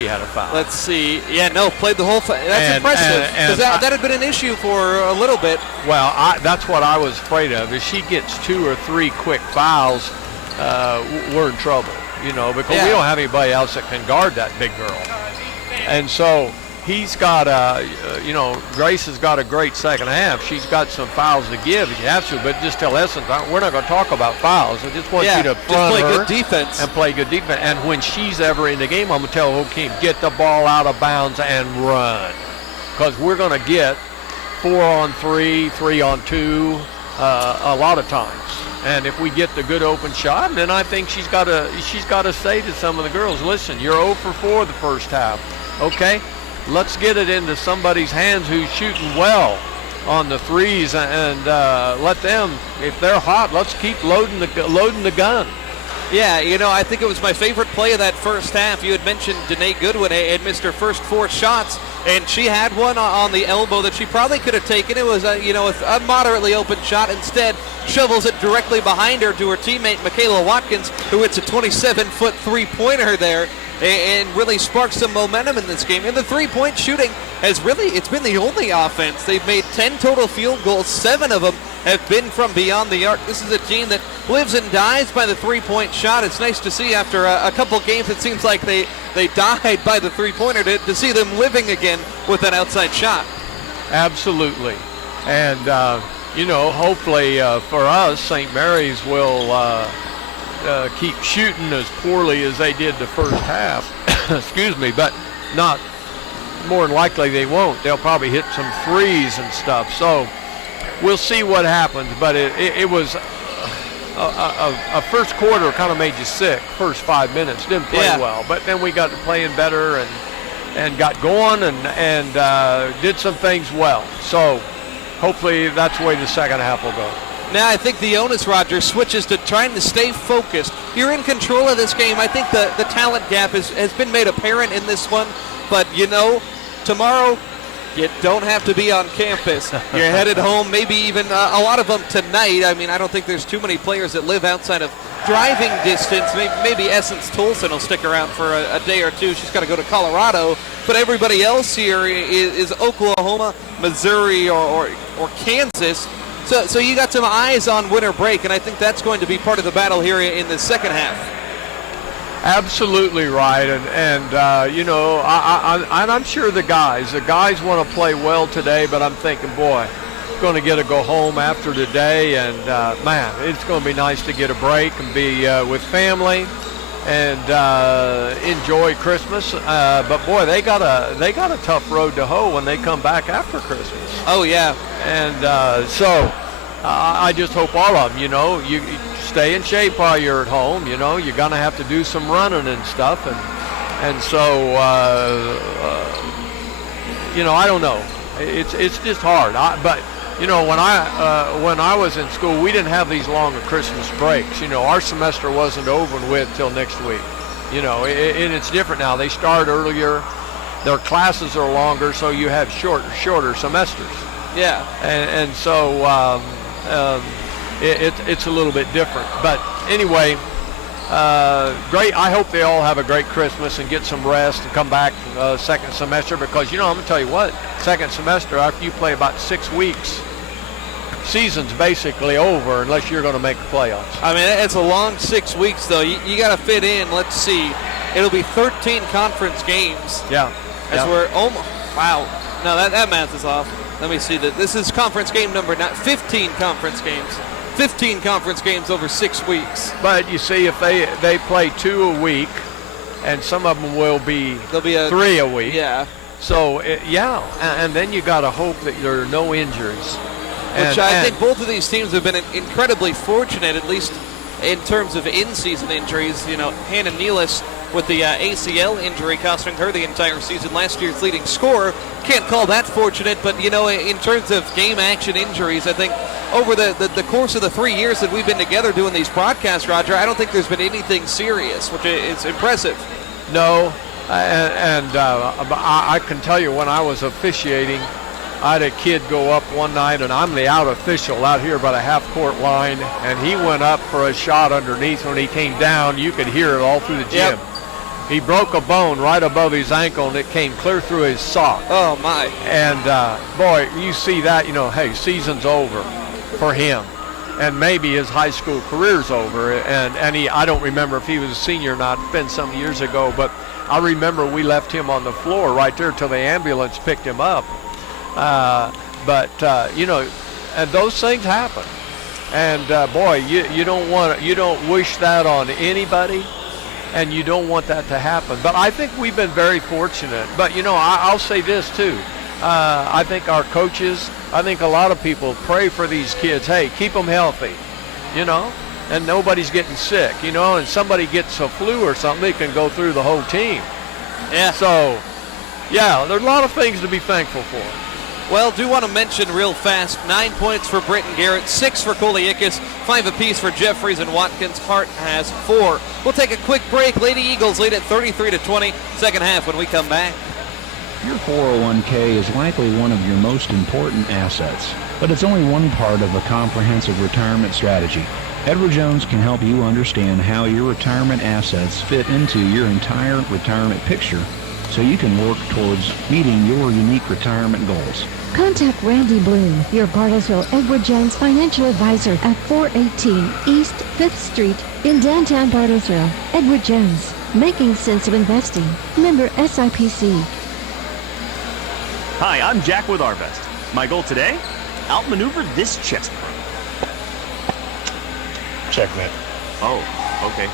He had a foul. Let's see. Yeah, no, played the whole. That's impressive. Because that had been an issue for a little bit. Well, that's what I was afraid of. If she gets 2 or 3 quick fouls, we're in trouble. Because we don't have anybody else that can guard that big girl. And so he's got Grace has got a great second half. She's got some fouls to give if you have to, but just tell Essence, we're not going to talk about fouls. I just want you to play good defense. And play good defense. And when she's ever in the game, I'm going to tell the whole team, get the ball out of bounds and run. Because we're going to get 4-on-3, 3-on-2 a lot of times. And if we get the good open shot, then I think she's got to say to some of the girls, listen, you're 0 for 4 the first half. Okay? Let's get it into somebody's hands who's shooting well on the threes, and let them, if they're hot, let's keep loading the gun. Yeah, I think it was my favorite play of that first half. You had mentioned Danae Goodwin had missed her first 4 shots, and she had one on the elbow that she probably could have taken. It was a moderately open shot. Instead, shovels it directly behind her to her teammate Michaela Watkins, who hits a 27-foot three-pointer there, and really sparked some momentum in this game. And the three-point shooting it's been the only offense. They've made 10 total field goals. 7 of them have been from beyond the arc. This is a team that lives and dies by the three-point shot. It's nice to see after a couple games it seems like they died by the three-pointer to see them living again with an outside shot. Absolutely. And, hopefully for us, St. Mary's will keep shooting as poorly as they did the first half. Excuse me, but not more than likely they won't. They'll probably hit some threes and stuff. So we'll see what happens. But it was a first quarter kind of made you sick. First 5 minutes didn't play well, but then we got to playing better and got going and did some things well. So hopefully that's the way the second half will go. Now I think the onus, Roger, switches to trying to stay focused. You're in control of this game. I think the talent gap has been made apparent in this one. But, tomorrow you don't have to be on campus. You're headed home, maybe even a lot of them tonight. I mean, I don't think there's too many players that live outside of driving distance. Maybe Essence Tolson will stick around for a day or two. She's got to go to Colorado. But everybody else here is Oklahoma, Missouri, or Kansas. So you got some eyes on winter break, and I think that's going to be part of the battle here in the second half. Absolutely right, and I'm sure the guys want to play well today, but I'm thinking, boy, going to get to go home after today, and man, it's going to be nice to get a break and be with family and enjoy Christmas. But boy, they got a tough road to hoe when they come back after Christmas. Oh yeah, and so I just hope all of them, you stay in shape while you're at home. You're going to have to do some running and stuff, and so I don't know. It's just hard. But when I was in school, we didn't have these longer Christmas breaks. Our semester wasn't over with till next week. And it's different now. They start earlier. Their classes are longer, so you have shorter semesters. Yeah. And so it's a little bit different. But anyway, great. I hope they all have a great Christmas and get some rest and come back second semester, because, I'm going to tell you what, second semester, after you play about 6 weeks, season's basically over unless you're going to make the playoffs. I mean, it's a long 6 weeks, though. You got to fit in. Let's see. It'll be 13 conference games. Yeah. We're almost, wow. No, that math is off. Let me see that. This is conference game number 15 conference games. 15 conference games over 6 weeks. But you see, if they play 2 a week, and some of them will be 3 a week. Yeah. So, and then you got to hope that there are no injuries. Which I think both of these teams have been incredibly fortunate, at least in terms of in-season injuries. Hannah Nealis with the ACL injury costing her the entire season. Last year's leading scorer. Can't call that fortunate, but, in terms of game action injuries, I think over the course of the 3 years that we've been together doing these broadcasts, Roger, I don't think there's been anything serious, which is impressive. No, and I can tell you, when I was officiating, I had a kid go up one night, and I'm the out official out here by the half-court line, and he went up for a shot underneath. When he came down, you could hear it all through the gym. Yep. He broke a bone right above his ankle, and it came clear through his sock. Oh, my. And, boy, you see that, hey, season's over for him. And maybe his high school career's over. And I don't remember if he was a senior or not. It's been some years ago. But I remember we left him on the floor right there till the ambulance picked him up. And those things happen. And, boy, you don't wish that on anybody. And you don't want that to happen. But I think we've been very fortunate. But, I'll say this, too. I think our coaches, I think a lot of people pray for these kids. Hey, keep them healthy, and nobody's getting sick, and somebody gets a flu or something, they can go through the whole team. Yeah. So, yeah, there's a lot of things to be thankful for. Well, do want to mention real fast, 9 points for Britton Garrett, 6 for Koliakis, 5 apiece for Jeffries and Watkins. Hart has 4. We'll take a quick break. Lady Eagles lead at 33-20. Second half when we come back. Your 401k is likely one of your most important assets, but it's only one part of a comprehensive retirement strategy. Edward Jones can help you understand how your retirement assets fit into your entire retirement picture so you can work towards meeting your unique retirement goals. Contact Randy Bloom, your Bartlesville Edward Jones financial advisor at 418 East 5th Street in downtown Bartlesville. Edward Jones, making sense of investing. Member SIPC. Hi, I'm Jack with Arvest. My goal today? Outmaneuver this chest pro. Checkmate. Oh, okay.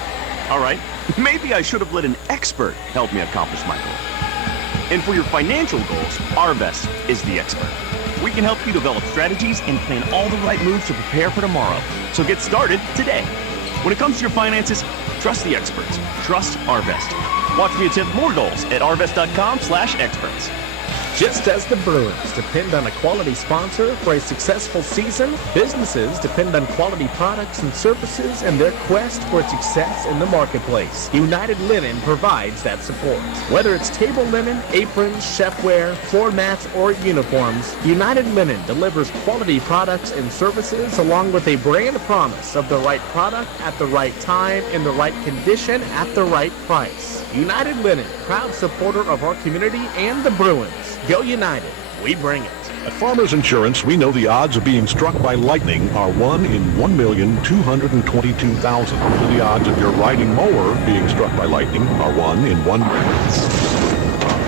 All right. Maybe I should have let an expert help me accomplish my goal. And for your financial goals, Arvest is the expert. We can help you develop strategies and plan all the right moves to prepare for tomorrow. So get started today. When it comes to your finances, trust the experts. Trust Arvest. Watch me attempt more goals at arvest.com/experts. Just as the Bruins depend on a quality sponsor for a successful season, businesses depend on quality products and services and their quest for success in the marketplace. United Linen provides that support. Whether it's table linen, aprons, chefware, floor mats, or uniforms, United Linen delivers quality products and services along with a brand promise of the right product at the right time in the right condition at the right price. United Linen, proud supporter of our community and the Bruins. Go United. We bring it. At Farmers Insurance, we know the odds of being struck by lightning are 1 in 1,222,000. So the odds of your riding mower being struck by lightning are 1 in 1 million.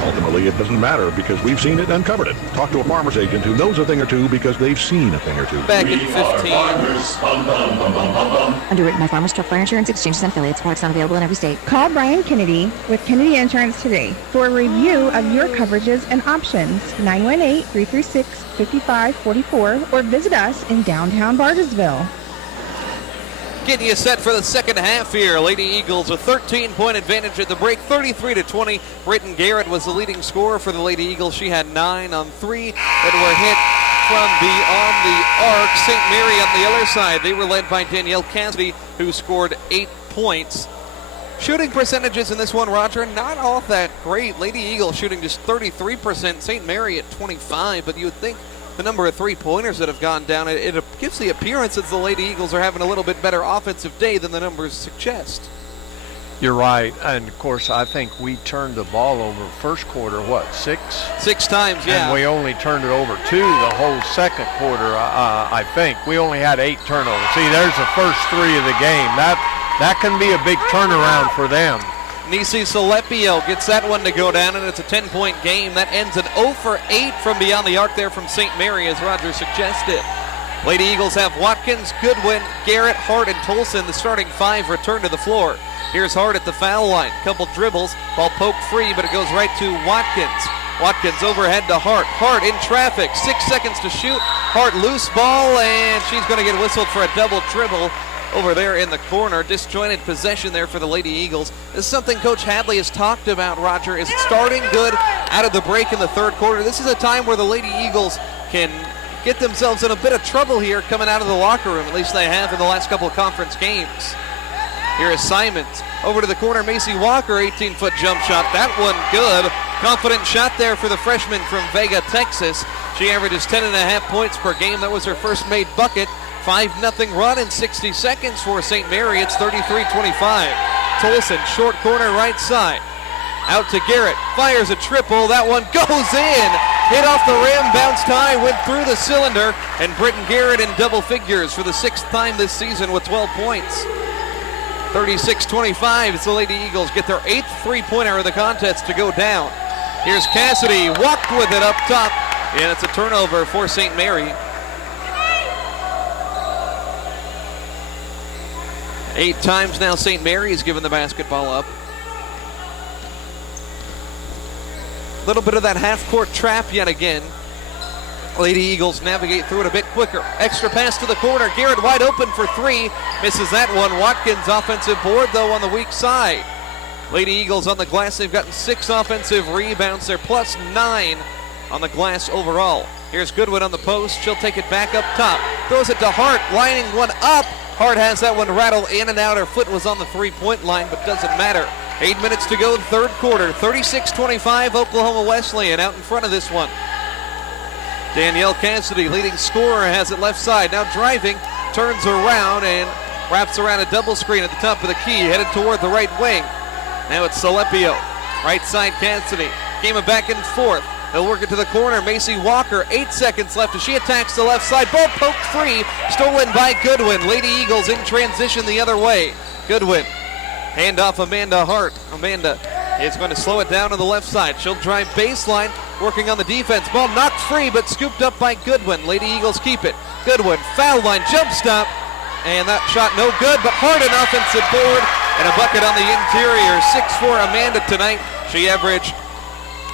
Ultimately, it doesn't matter because we've seen it and covered it. Talk to a farmer's agent who knows a thing or two because they've seen a thing or two. Back in 15. Underwritten by Farmers Truck Fire Insurance Exchanges and Affiliates. Products not available in every state. Call Brian Kennedy with Kennedy Insurance today for a review of your coverages and options. 918-336-5544 or visit us in downtown Bartlesville. Getting you set for the second half here. Lady Eagles a 13-point advantage at the break, 33-20. Britton Garrett was the leading scorer for the Lady Eagles. She had 9 on 3 that were hit from beyond the arc. St. Mary on the other side, they were led by Danielle Cassidy, who scored 8 points. Shooting percentages in this one, Roger, not all that great. Lady Eagles shooting just 33%, St. Mary at 25, but you would think the number of three-pointers that have gone down, it gives the appearance that the Lady Eagles are having a little bit better offensive day than the numbers suggest. You're right, and of course I think we turned the ball over first quarter, 6? 6 times, yeah. And we only turned it over 2 the whole second quarter, I think. We only had 8 turnovers. See, there's the first 3 of the game. That can be a big turnaround for them. Nisi Salepio gets that one to go down, and it's a 10-point game. That ends an 0 for 8 from beyond the arc there from St. Mary, as Roger suggested. Lady Eagles have Watkins, Goodwin, Garrett, Hart, and Tolson. The starting 5 return to the floor. Here's Hart at the foul line. Couple dribbles, ball poked free, but it goes right to Watkins. Watkins overhead to Hart. Hart in traffic, 6 seconds to shoot. Hart loose ball, and she's going to get whistled for a double dribble over there in the corner. Disjointed possession there for the Lady Eagles. This is something Coach Hadley has talked about, Roger, is starting good out of the break in the third quarter. This is a time where the Lady Eagles can get themselves in a bit of trouble here coming out of the locker room. At least they have in the last couple of conference games. Here is Simons. Over to the corner, Macy Walker, 18-foot jump shot. That one good. Confident shot there for the freshman from Vega, Texas. She averages 10.5 points per game. That was her first made bucket. 5-0 run in 60 seconds for St. Mary. It's 33-25. Tolson, short corner right side. Out to Garrett, fires a triple, that one goes in. Hit off the rim, bounced high, went through the cylinder, and Britton Garrett in double figures for the 6th time this season with 12 points. 36-25 as the Lady Eagles get their 8th three-pointer of the contest to go down. Here's Cassidy, walked with it up top, and it's a turnover for St. Mary. 8 times now St. Mary has given the basketball up. A little bit of that half-court trap yet again. Lady Eagles navigate through it a bit quicker. Extra pass to the corner. Garrett wide open for 3. Misses that one. Watkins offensive board, though, on the weak side. Lady Eagles on the glass. They've gotten 6 offensive rebounds. They're plus 9 on the glass overall. Here's Goodwin on the post. She'll take it back up top. Throws it to Hart, lining one up. Hart has that one rattle in and out. Her foot was on the three-point line, but doesn't matter. 8 minutes to go, third quarter. 36-25, Oklahoma Wesleyan out in front of this one. Danielle Cassidy, leading scorer, has it left side. Now driving, turns around and wraps around a double screen at the top of the key, headed toward the right wing. Now it's Salepio. Right side Cassidy. Game of back and forth. They'll work it to the corner. Macy Walker, 8 seconds left as she attacks the left side. Ball poked free, stolen by Goodwin. Lady Eagles in transition the other way. Goodwin. Hand off Amanda Hart. Amanda is going to slow it down on the left side. She'll drive baseline, working on the defense. Ball knocked free, but scooped up by Goodwin. Lady Eagles keep it. Goodwin, foul line, jump stop. And that shot no good, but Hart an offensive board and a bucket on the interior. 6'4" Amanda tonight. She averaged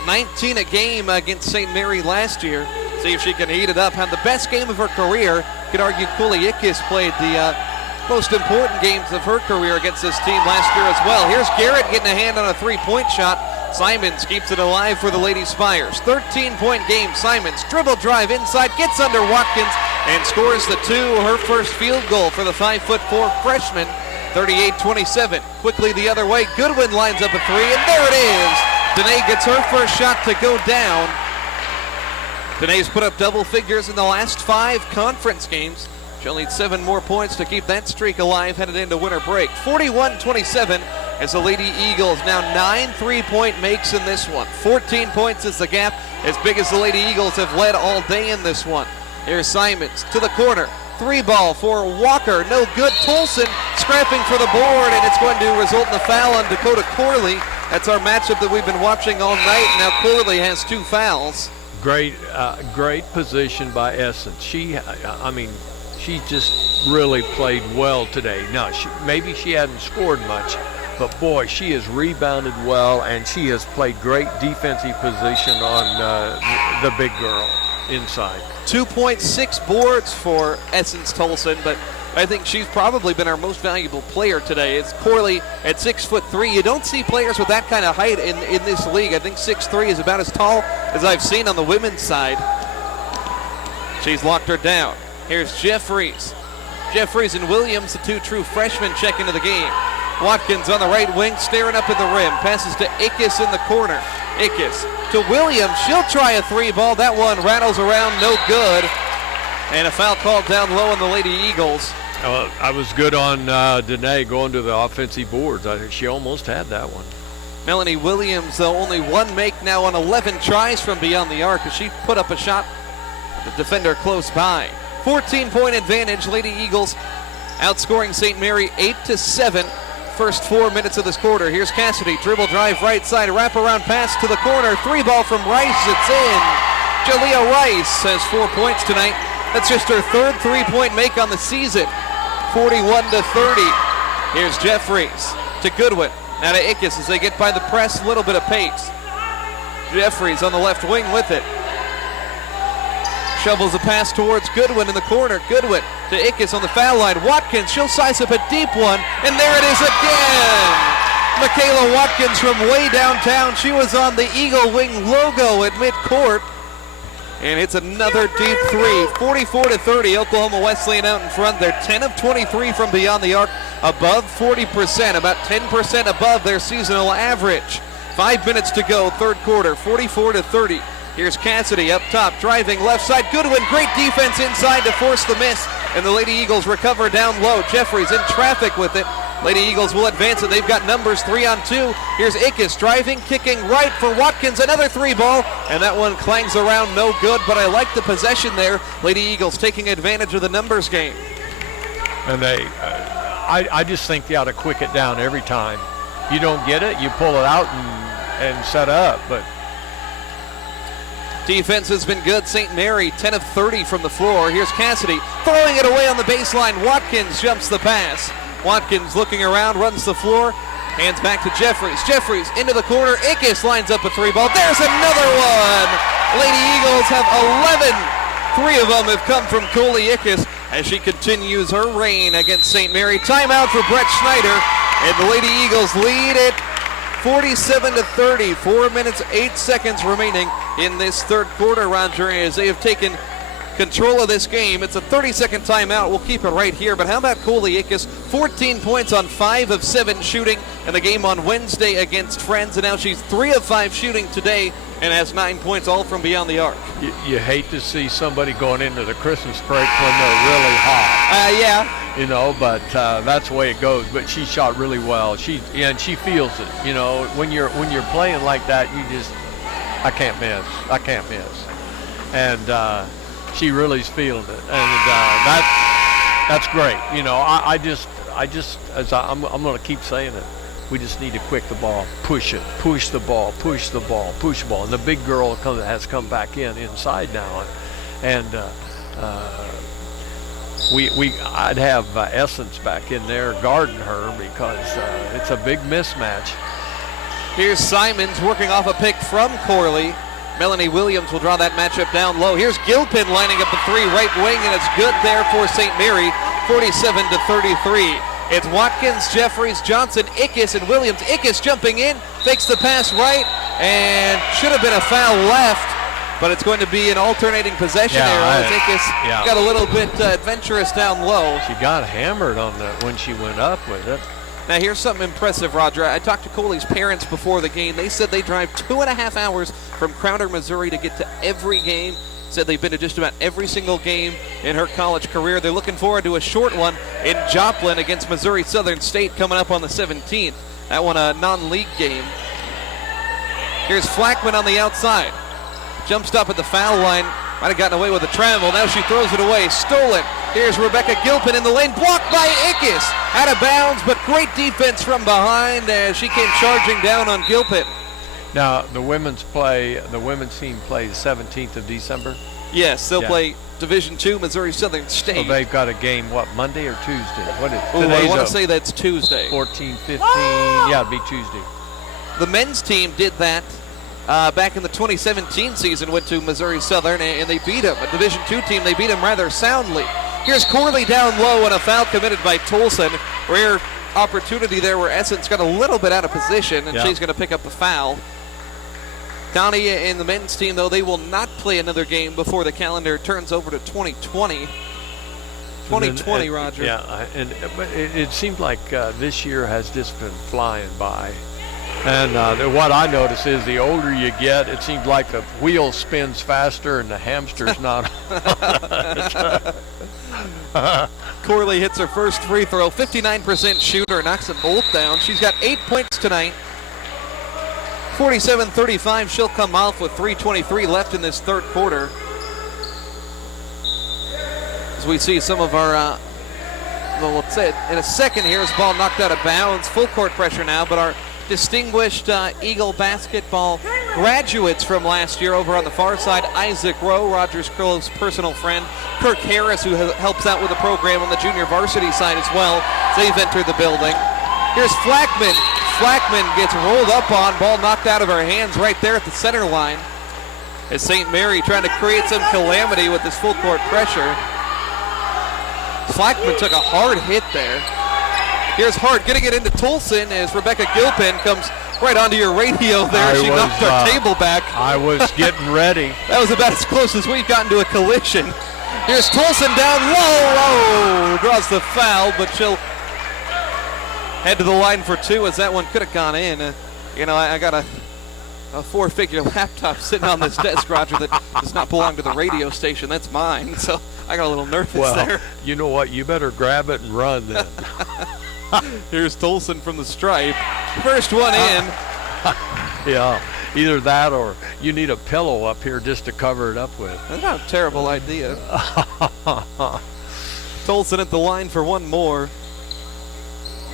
19 a game against St. Mary last year. See if she can heat it up. Had the best game of her career. Could argue Kuliakis played the most important games of her career against this team last year as well. Here's Garrett getting a hand on a three-point shot. Simons keeps it alive for the Lady Spires. 13-point game. Simons dribble drive inside, gets under Watkins, and scores the 2, her first field goal for the 5'4" freshman. 38-27. Quickly the other way. Goodwin lines up a 3, and there it is. Danae gets her first shot to go down. Danae's put up double figures in the last 5 conference games. She'll need 7 more points to keep that streak alive headed into winter break. 41-27 as the Lady Eagles now 9 3-point makes in this one. 14 points is the gap, as big as the Lady Eagles have led all day in this one. Here's Simons to the corner. 3 ball for Walker, no good. Tolson scrapping for the board, and it's going to result in a foul on Dakota Corley. That's our matchup that we've been watching all night. Now Corley has 2 fouls. Great position by Essence. She just really played well today. Now, maybe she hadn't scored much, but boy, she has rebounded well, and she has played great defensive position on the big girl inside. 2.6 boards for Essence Tolson, but I think she's probably been our most valuable player today. It's Corley at 6'3". You don't see players with that kind of height in this league. I think 6'3" is about as tall as I've seen on the women's side. She's locked her down. Here's Jeffries. Jeffries and Williams, the 2 true freshmen, check into the game. Watkins on the right wing, staring up at the rim. Passes to Ickes in the corner. Ickes to Williams. She'll try a 3 ball. That one rattles around, no good. And a foul called down low on the Lady Eagles. I was good on Danae going to the offensive boards. I think she almost had that one. Melanie Williams, though, only 1 make now on 11 tries from beyond the arc as she put up a shot. The defender close by. 14-point advantage. Lady Eagles outscoring St. Mary 8-7. First 4 minutes of this quarter. Here's Cassidy. Dribble drive right side. Wraparound pass to the corner. 3 ball from Rice. It's in. Jalea Rice has 4 points tonight. That's just her 3rd 3-point make on the season. 41-30. Here's Jeffries to Goodwin. Now to Ickes as they get by the press. A little bit of pace. Jeffries on the left wing with it. Shovels a pass towards Goodwin in the corner. Goodwin to Ickes on the foul line. Watkins, she'll size up a deep one, and there it is again. Michaela Watkins from way downtown. She was on the Eagle Wing logo at midcourt. And it's another deep 3. 44-30, Oklahoma Wesleyan out in front. They're 10 of 23 from beyond the arc, above 40%, about 10% above their seasonal average. 5 minutes to go, third quarter, 44-30. Here's Cassidy up top, driving left side. Goodwin, great defense inside to force the miss. And the Lady Eagles recover down low. Jeffries in traffic with it. Lady Eagles will advance it. They've got numbers 3-on-2. Here's Ickes driving, kicking right for Watkins. Another 3-ball, and that one clangs around, no good, but I like the possession there. Lady Eagles taking advantage of the numbers game. And I just think they ought to quick it down every time. You don't get it, you pull it out and set up, but defense has been good. St. Mary 10 of 30 from the floor. Here's Cassidy throwing it away on the baseline. Watkins jumps the pass. Watkins looking around, runs the floor, hands back to Jeffries. Jeffries into the corner. Ickes lines up a 3-ball. There's another one. Lady Eagles have 11. 3 of them have come from Coley Ickes as she continues her reign against St. Mary. Timeout for Brett Schneider, and the Lady Eagles lead it 47-30. 4 minutes, 8 seconds remaining in this third quarter, Roger, as they have taken control of this game. It's a 30-second timeout. We'll keep it right here. But how about Coley Ickes? 14 points on 5 of 7 shooting in the game on Wednesday against Friends, and now she's 3 of 5 shooting today and has 9 points, all from beyond the arc. You hate to see somebody going into the Christmas break when they're really hot. Yeah. You know, but that's the way it goes. But she shot really well. And she feels it. You know, when you're playing like that, I can't miss. And she really's feeling it, and that's great. You know, I'm going to keep saying it. We just need to quick the ball, push the ball. And the big girl has come back inside now, and I'd have Essence back in there guarding her because it's a big mismatch. Here's Simons working off a pick from Corley. Melanie Williams will draw that matchup down low. Here's Gilpin lining up a 3 right wing, and it's good there for St. Mary, 47-33. It's Watkins, Jeffries, Johnson, Ickes, and Williams. Ickes jumping in, fakes the pass right, and should have been a foul left, but it's going to be an alternating possession arrow. Ickes got a little bit adventurous down low. She got hammered on that when she went up with it. Now here's something impressive, Roger. I talked to Coley's parents before the game. They said they drive 2.5 hours from Crowder, Missouri to get to every game. Said they've been to just about every single game in her college career. They're looking forward to a short one in Joplin against Missouri Southern State coming up on the 17th. That one a non-league game. Here's Flackman on the outside. Jump stop at the foul line. Might have gotten away with a travel. Now she throws it away. Stolen. Here's Rebecca Gilpin in the lane. Blocked by Ickes. Out of bounds, but great defense from behind as she came charging down on Gilpin. Now, the women's team plays 17th of December? Yes, they'll play Division II, Missouri Southern State. So they've got a game, Monday or Tuesday? I want to say that's Tuesday. 14, 15, yeah, it'd be Tuesday. The men's team did that back in the 2017 season, went to Missouri Southern, and they beat them. A Division II team, they beat them rather soundly. Here's Corley down low and a foul committed by Tolson. Rare opportunity there where Essence got a little bit out of position, and she's going to pick up the foul. Donnie and the men's team, though, they will not play another game before the calendar turns over to 2020. 2020, Roger. Yeah, but it seems like this year has just been flying by. And what I notice is the older you get, it seems like the wheel spins faster and the hamster's not. Corley hits her first free throw, 59% shooter, knocks them both down. She's got 8 points tonight. 47-35, she'll come off with 3:23 left in this third quarter. As we see some of our, we'll say it in a second here, as the ball knocked out of bounds. Full court pressure now, but our distinguished Eagle basketball graduates from last year over on the far side, Isaac Rowe, Rogers close personal friend, Kirk Harris, who helps out with the program on the junior varsity side as well. They've entered the building. Here's Flackman. Flackman gets rolled up on, ball knocked out of her hands right there at the center line. As St. Mary trying to create some calamity with this full court pressure. Flackman took a hard hit there. Here's Hart getting it into Tolson as Rebecca Gilpin comes right onto your radio there. She knocked our table back. I was getting ready. That was about as close as we've gotten to a collision. Here's Tolson down low. Draws the foul, but she'll head to the line for two as that one could have gone in. I got a four-figure laptop sitting on this desk, Roger, that does not belong to the radio station. That's mine, so I got a little nervous there. You know what? You better grab it and run then. Here's Tolson from the stripe. First one in. Yeah, either that or you need a pillow up here just to cover it up with. That's not a terrible idea. Tolson at the line for one more.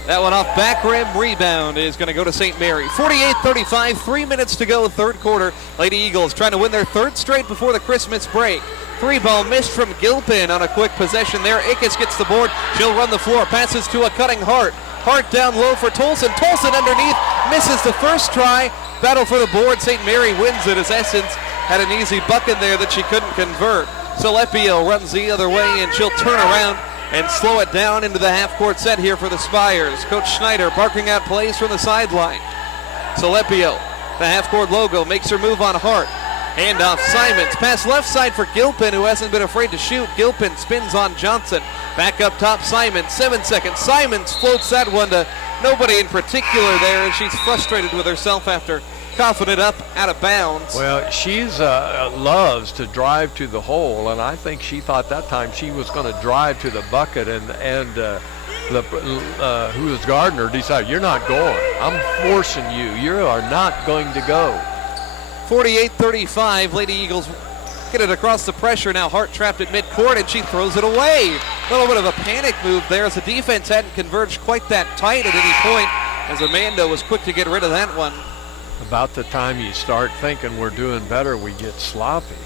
That one off back rim, rebound is going to go to St. Mary. 48-35, 3 minutes to go, third quarter. Lady Eagles trying to win their third straight before the Christmas break. Three ball missed from Gilpin on a quick possession there. Ickes gets the board. She'll run the floor. Passes to a cutting Hart. Hart down low for Tolson. Tolson underneath. Misses the first try. Battle for the board. St. Mary wins it as Essence had an easy bucket there that she couldn't convert. Salepio runs the other way and she'll turn around and slow it down into the half-court set here for the Spires. Coach Schneider barking out plays from the sideline. Salepio, the half-court logo, makes her move on Hart. Handoff Simons. Pass left side for Gilpin, who hasn't been afraid to shoot. Gilpin spins on Johnson. Back up top, Simons. 7 seconds. Simons floats that one to nobody in particular there, and she's frustrated with herself after coughing it up out of bounds. Well, she's loves to drive to the hole, and I think she thought that time she was going to drive to the bucket, and who was Gardner decided, you're not going. I'm forcing you. You are not going to go. 48-35, Lady Eagles get it across the pressure. Now Hart trapped at midcourt, and she throws it away. A little bit of a panic move there as the defense hadn't converged quite that tight at any point, as Amanda was quick to get rid of that one. About the time you start thinking we're doing better, we get sloppy.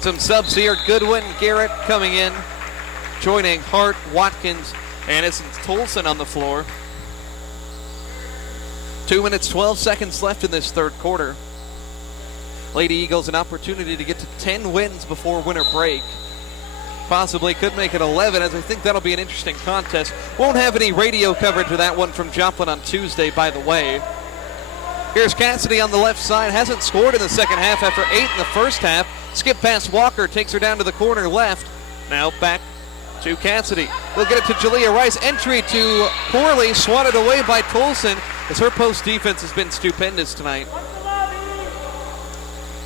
Some subs here. Goodwin, Garrett coming in, joining Hart, Watkins, and it's Tolson on the floor. 2 minutes, 12 seconds left in this third quarter. Lady Eagles an opportunity to get to 10 wins before winter break. Possibly could make it 11, as I think that'll be an interesting contest. Won't have any radio coverage of that one from Joplin on Tuesday, by the way. Here's Cassidy on the left side. Hasn't scored in the second half after 8 in the first half. Skip past Walker, takes her down to the corner left. Now back to Cassidy. They'll get it to Jalea Rice. Entry to poorly, swatted away by Tolson, as her post defense has been stupendous tonight.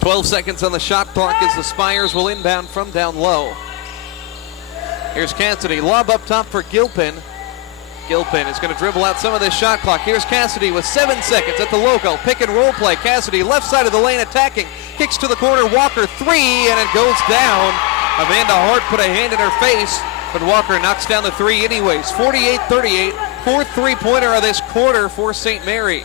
12 seconds on the shot clock as the Spires will inbound from down low. Here's Cassidy. Lob up top for Gilpin. Gilpin is going to dribble out some of this shot clock. Here's Cassidy with 7 seconds at the logo. Pick and roll play. Cassidy left side of the lane attacking. Kicks to the corner. Walker three, and it goes down. Amanda Hart put a hand in her face, but Walker knocks down the three anyways. 48-38. Fourth three-pointer of this quarter for St. Mary.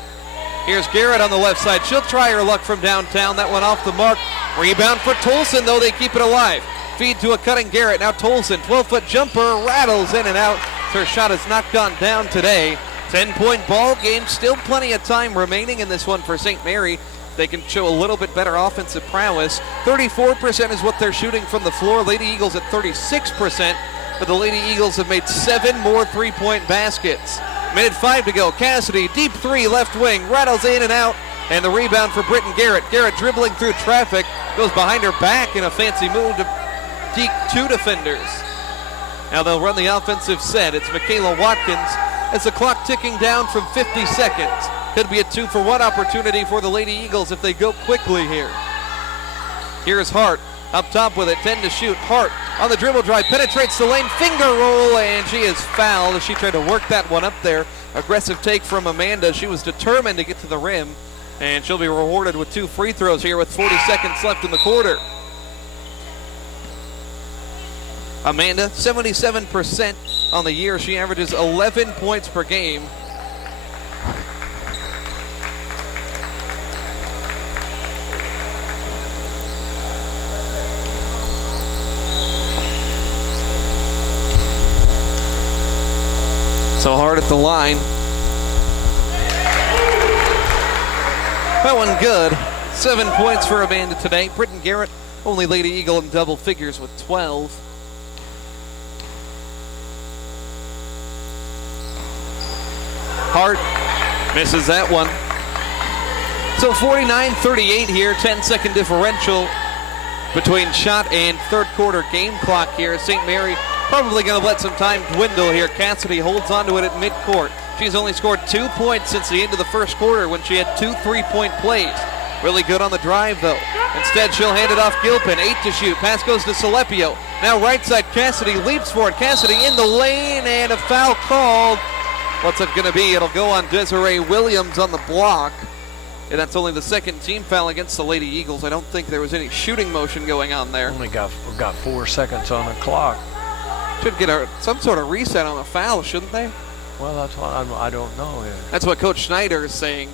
Here's Garrett on the left side. She'll try her luck from downtown. That one off the mark. Rebound for Tolson, though they keep it alive. Feed to a cutting Garrett. Now Tolson, 12-foot jumper, rattles in and out. Her shot has not gone down today. 10-point ball game. Still plenty of time remaining in this one for St. Mary. They can show a little bit better offensive prowess. 34% is what they're shooting from the floor. Lady Eagles at 36%, but the Lady Eagles have made 7 more three-point baskets. Minute 5 to go. Cassidy, deep three, left wing, rattles in and out, and the rebound for Britton Garrett. Garrett dribbling through traffic, goes behind her back in a fancy move to deke 2 defenders. Now they'll run the offensive set. It's Michaela Watkins as the clock ticking down from 50 seconds. Could be a 2-for-1 opportunity for the Lady Eagles if they go quickly here. Here's Hart up top with it, 10 to shoot. Hart on the dribble drive, penetrates the lane, finger roll, and she is fouled as she tried to work that one up there. Aggressive take from Amanda. She was determined to get to the rim, and she'll be rewarded with 2 free throws here with 40 seconds left in the quarter. Amanda, 77% on the year. She averages 11 points per game. So hard at the line. That one good. 7 points for Amanda today. Britton Garrett, only Lady Eagle in double figures with 12. Hart misses that one. So 49-38 here, 10-second differential between shot and third quarter game clock here. St. Mary probably going to let some time dwindle here. Cassidy holds onto it at midcourt. She's only scored 2 points since the end of the first quarter when she had 2 3-point plays. Really good on the drive, though. Instead, she'll hand it off Gilpin. 8 to shoot. Pass goes to Salepio. Now right side, Cassidy leaps for it. Cassidy in the lane, and a foul called. What's it going to be? It'll go on Desiree Williams on the block. And that's only the second team foul against the Lady Eagles. I don't think there was any shooting motion going on there. Only got 4 seconds on the clock. Should get some sort of reset on the foul, shouldn't they? Well, that's what I don't know. That's what Coach Schneider is saying.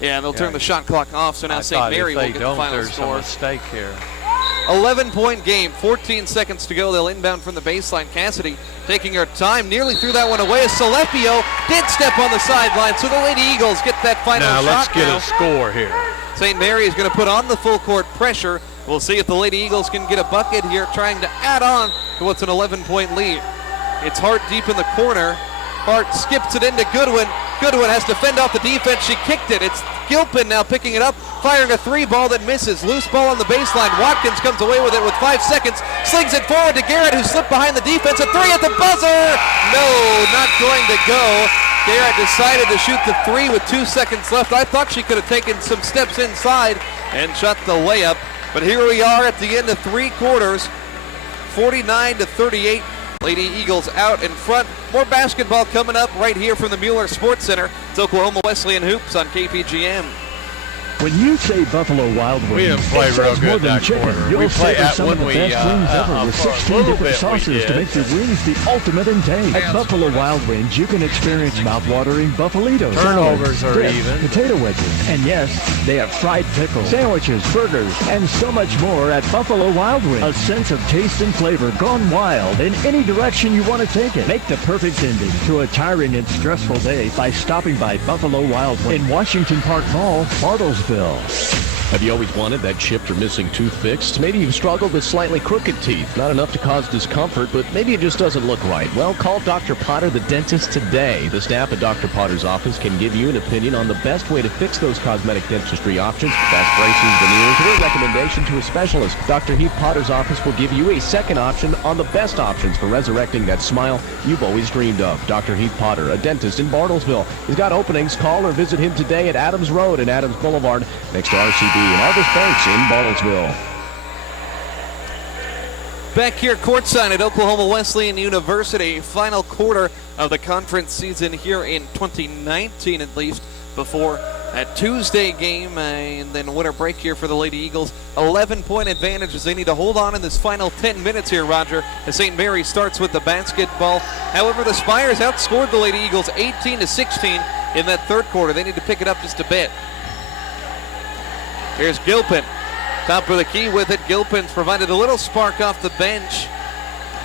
Yeah, they'll turn the shot clock off, so now St. Mary will get the final score. There's a mistake here. 11-point game, 14 seconds to go. They'll inbound from the baseline. Cassidy taking her time, nearly threw that one away. Salepio did step on the sideline, so the Lady Eagles get that final shot. Now let's get a score here. St. Mary is going to put on the full court pressure. We'll see if the Lady Eagles can get a bucket here, trying to add on to what's an 11-point lead. It's Hart deep in the corner. Hart skips it into Goodwin. Goodwin has to fend off the defense. She kicked it. It's Gilpin now picking it up, firing a 3-ball that misses. Loose ball on the baseline. Watkins comes away with it with 5 seconds. Slings it forward to Garrett, who slipped behind the defense. A 3 at the buzzer. No, not going to go. Garrett decided to shoot the 3 with 2 seconds left. I thought she could have taken some steps inside and shot the layup. But here we are at the end of 3 quarters, 49-38. Lady Eagles out in front. More basketball coming up right here from the Mueller Sports Center. It's Oklahoma Wesleyan Hoops on KPGM. When you say Buffalo Wild Wings, we didn't play real good that chicken. Quarter. You'll we play savor some of the best wings ever with 16 different sauces to make your wings the ultimate in taste. At Buffalo Wild Wings, you can experience mouth-watering Buffalitos, turnovers are dips, even, potato wedges, and yes, they have fried pickles, sandwiches, burgers, and so much more at Buffalo Wild Wings. A sense of taste and flavor gone wild in any direction you want to take it. Make the perfect ending to a tiring and stressful day by stopping by Buffalo Wild Wings in Washington Park Mall, Bartlesville. Have you always wanted that chipped or missing tooth fixed? Maybe you've struggled with slightly crooked teeth. Not enough to cause discomfort, but maybe it just doesn't look right. Well, call Dr. Potter, the dentist, today. The staff at Dr. Potter's office can give you an opinion on the best way to fix those cosmetic dentistry options. Best braces, veneers, or a recommendation to a specialist. Dr. Heath Potter's office will give you a second option on the best options for resurrecting that smile you've always dreamed of. Dr. Heath Potter, a dentist in Bartlesville. He's got openings. Call or visit him today at Adams Road and Adams Boulevard next to RCB and Argus Banks in Bartlesville. Back here courtside at Oklahoma Wesleyan University, final quarter of the conference season here in 2019 at least, before a Tuesday game and then winter break here for the Lady Eagles. 11-point advantage as they need to hold on in this final 10 minutes here, Roger, as St. Mary starts with the basketball. However, the Spires outscored the Lady Eagles 18-16 in that third quarter. They need to pick it up just a bit. Here's Gilpin, top of the key with it. Gilpin's provided a little spark off the bench.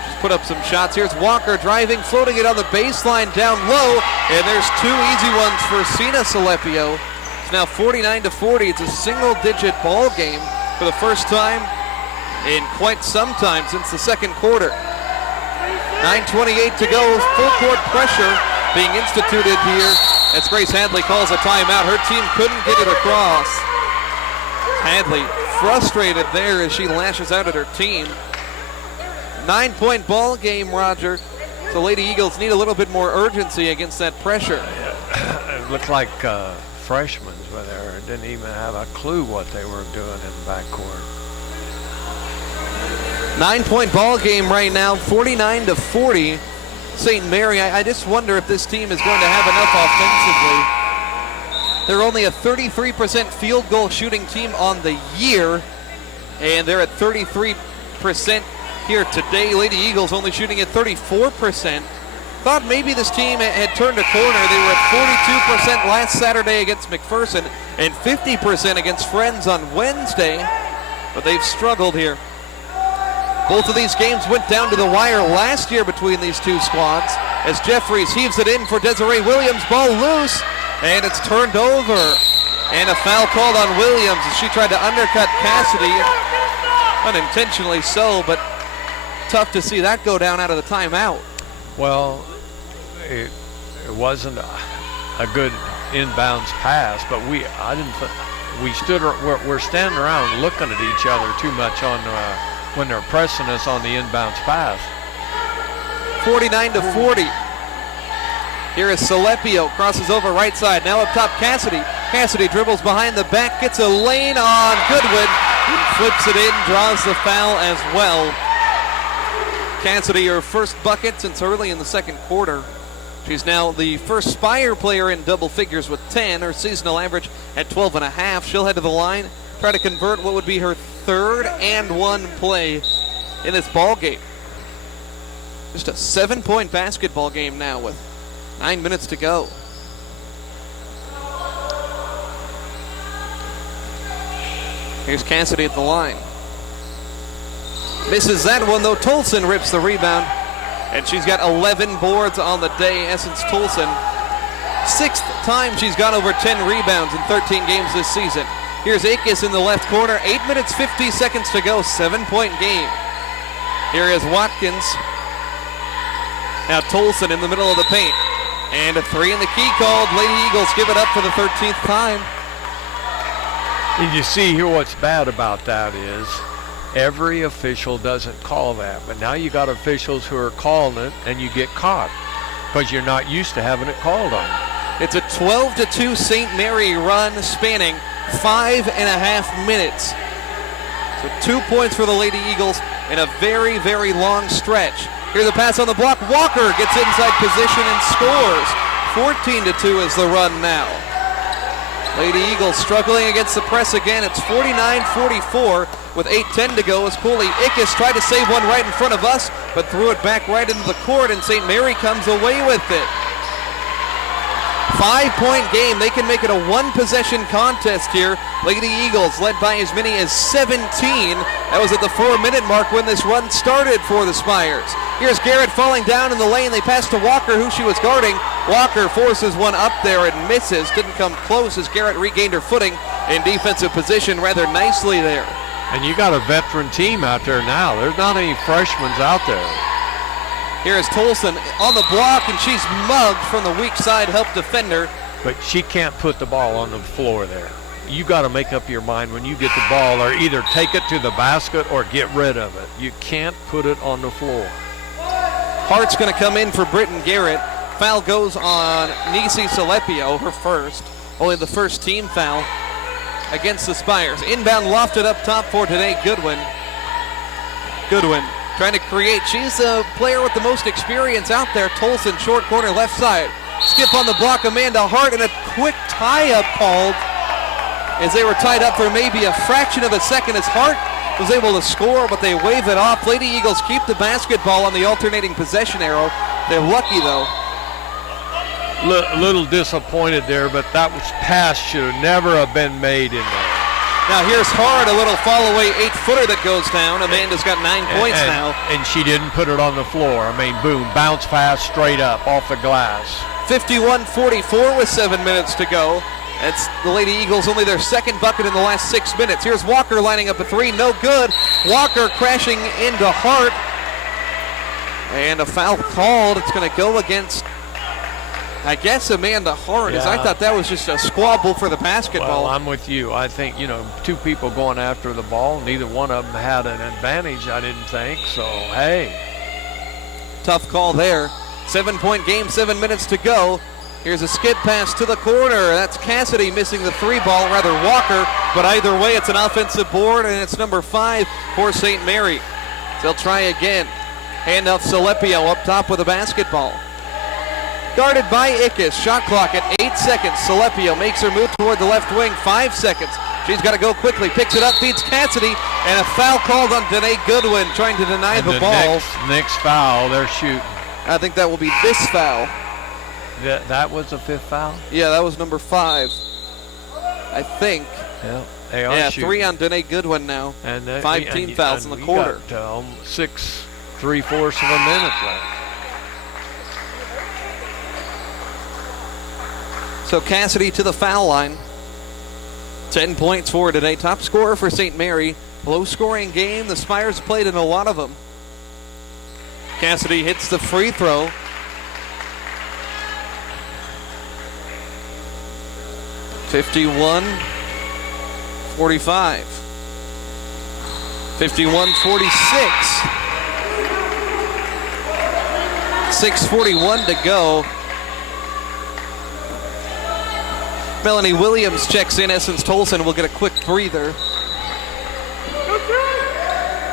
Just put up some shots. Here's Walker driving, floating it on the baseline down low, and there's 2 easy ones for Sina Salepio. It's now 49-40. It's a single-digit ball game for the first time in quite some time since the second quarter. 9:28 to go. Full court pressure being instituted here as Grace Hadley calls a timeout. Her team couldn't get it across. Hadley frustrated there as she lashes out at her team. 9-point ball game, Roger. The Lady Eagles need a little bit more urgency against that pressure. It looked like freshmen were there. Didn't even have a clue what they were doing in the backcourt. 9-point ball game right now, 49-40. St. Mary, I just wonder if this team is going to have enough offensively. They're only a 33% field goal shooting team on the year, and they're at 33% here today. Lady Eagles only shooting at 34%. Thought maybe this team had turned a corner. They were at 42% last Saturday against McPherson and 50% against Friends on Wednesday, but they've struggled here. Both of these games went down to the wire last year between these two squads as Jeffries heaves it in for Desiree Williams. Ball loose. And it's turned over. And a foul called on Williams as she tried to undercut Cassidy. Unintentionally so, but tough to see that go down out of the timeout. Well, it wasn't a good inbounds pass, but we're standing around looking at each other too much on when they're pressing us on the inbounds pass. 49-40. Here is Salepio, crosses over right side. Now up top, Cassidy. Cassidy dribbles behind the back, gets a lane on Goodwin, flips it in, draws the foul as well. Cassidy, her first bucket since early in the second quarter. She's now the first Spire player in double figures with 10. Her seasonal average at 12.5. She'll head to the line, try to convert what would be her third and one play in this ball game. Just a 7-point basketball game now with 9 minutes to go. Here's Cassidy at the line. Misses that one though. Tolson rips the rebound. And she's got 11 boards on the day. Essence Tolson, 6th time she's gone over 10 rebounds in 13 games this season. Here's Akis in the left corner. 8 minutes, 50 seconds to go. 7-point game. Here is Watkins. Now Tolson in the middle of the paint. And a three in the key called. Lady Eagles give it up for the 13th time. And you see here what's bad about that is every official doesn't call that, but now you got officials who are calling it, and you get caught because you're not used to having it called on you. It's a 12-2 St. Mary run spanning 5.5 minutes. So 2 points for the Lady Eagles in a very, very long stretch. Here's the pass on the block. Walker gets inside position and scores. 14-2 is the run now. Lady Eagles struggling against the press again. It's 49-44 with 8:10 to go as Cooley Ickes tried to save one right in front of us, but threw it back right into the court, and St. Mary comes away with it. 5-point game. They can make it a one-possession contest here. Lady Eagles led by as many as 17. That was at the 4-minute mark when this run started for the Spires. Here's Garrett falling down in the lane. They pass to Walker, who she was guarding. Walker forces one up there and misses. Didn't come close as Garrett regained her footing in defensive position rather nicely there. And you got a veteran team out there now. There's not any freshmen out there. Here is Tolson on the block, and she's mugged from the weak side help defender. But she can't put the ball on the floor there. You got to make up your mind when you get the ball, or either take it to the basket or get rid of it. You can't put it on the floor. Hart's going to come in for Britton Garrett. Foul goes on Nisi Salepio, her first. Only the first team foul against the Spires. Inbound lofted up top for today, Goodwin. Goodwin trying to create. She's the player with the most experience out there. Tolson, short corner, left side. Skip on the block, Amanda Hart, and a quick tie-up called as they were tied up for maybe a fraction of a second as Hart was able to score, but they wave it off. Lady Eagles keep the basketball on the alternating possession arrow. They're lucky, though. A little disappointed there, but that was pass should have never have been made in there. Now here's Hart, a little fall-away 8-footer that goes down. Amanda's got 9 points now. And she didn't put it on the floor. I mean, boom, bounce pass straight up off the glass. 51-44 with 7 minutes to go. That's the Lady Eagles, only their second bucket in the last 6 minutes. Here's Walker lining up a three, no good. Walker crashing into Hart. And a foul called. It's going to go against, I guess, Amanda Hart. As I thought that was just a squabble for the basketball. Well, I'm with you. I think, two people going after the ball. Neither one of them had an advantage, I didn't think. So, hey. Tough call there. 7-point game, 7 minutes to go. Here's a skip pass to the corner. That's Cassidy missing the three ball, rather Walker. But either way, it's an offensive board, and it's number 5 for St. Mary. They'll try again. Handoff Salepio up top with a basketball. Guarded by Ickes. Shot clock at 8 seconds. Salepio makes her move toward the left wing. 5 seconds. She's got to go quickly. Picks it up, feeds Cassidy, and a foul called on Danae Goodwin, trying to deny the ball. Next foul, they're shooting. I think that will be this foul. That was the 5th foul? Yeah, that was number 5. I think. Yeah, they are shooting. 3 on Danae Goodwin now. And 5 team fouls in the quarter. Got, 3/4 of a minute left. So Cassidy to the foul line. 10 points for today. Top scorer for St. Mary. Low scoring game. The Spires played in a lot of them. Cassidy hits the free throw. (51-45). 51-46. 6:41 to go. Melanie Williams checks in. Essence Tolson will get a quick breather.